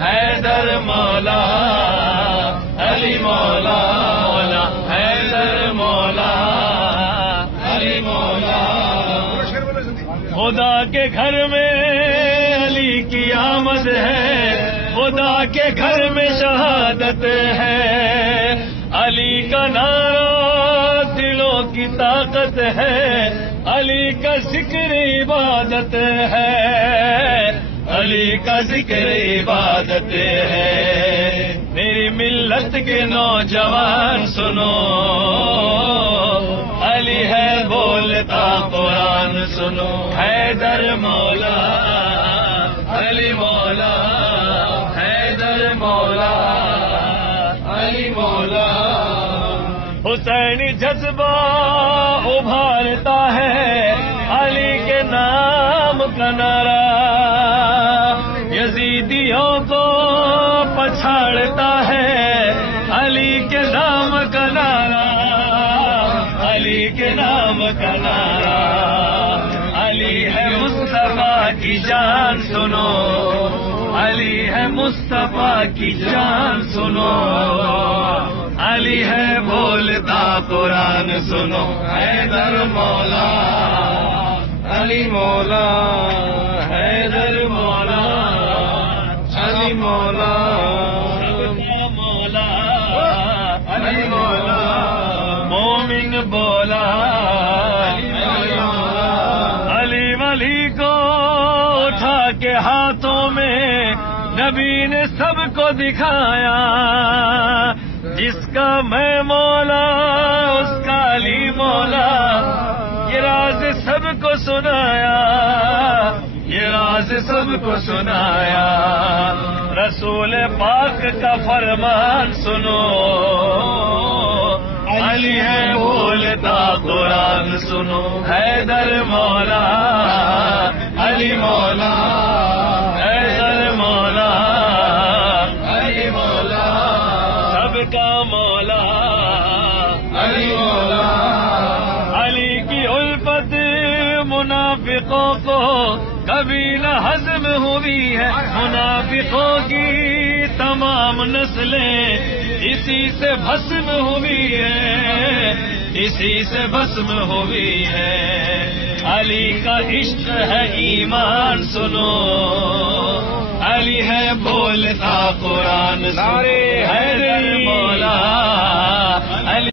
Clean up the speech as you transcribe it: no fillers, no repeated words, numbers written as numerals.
حیدر مولا علی مولا حیدر مولا علی مولا. خدا کے گھر میں علی کی آمد ہے، خدا کے گھر میں شہادت ہے. علی کا نعرہ دلوں کی طاقت ہے، علی کا ذکر عبادت ہے، علی کا ذکر عبادت ہے. میری ملت کے نوجوان سنو، علی ہے بولتا قرآن سنو. حیدر مولا علی مولا حیدر مولا علی مولا. حسینی جذبہ ابھارتا ہے علی کے نام کا نعرہ، یزیدیوں کو پچھاڑتا ہے علی کے نام کا نعرہ، علی کے نام کا نعرہ. علی ہے مصطفیٰ کی جان سنو، علی ہے مصطفیٰ کی جان سنو. علی ہے بولتا قرآن سنو. حیدر مولا علی مولا حیدر مولا علی مولا. مولا علی مولا مومن بولا علی ولی کو اٹھا کے ہاتھوں میں نبی نے سب کو دکھایا. جس کا میں مولا اس کا علی مولا، یہ راز سب کو سنایا، یہ راز سب کو سنایا. رسول پاک کا فرمان سنو، علی ہے بولتا قرآن سنو. حیدر مولا علی مولا حیدر مولا علی مولا. سب کا مولا علی مولا. علی کی الفت منافقوں کو کبھی نہ ہضم ہوئی ہے، منافقوں کی تمام نسلیں اسی سے بھسم ہوئی ہے، اسی سے بھسم ہوئی ہے. علی کا عشق ہے ایمان سنو، علی ہے بولتا قرآن. سارے حیدر مولا علی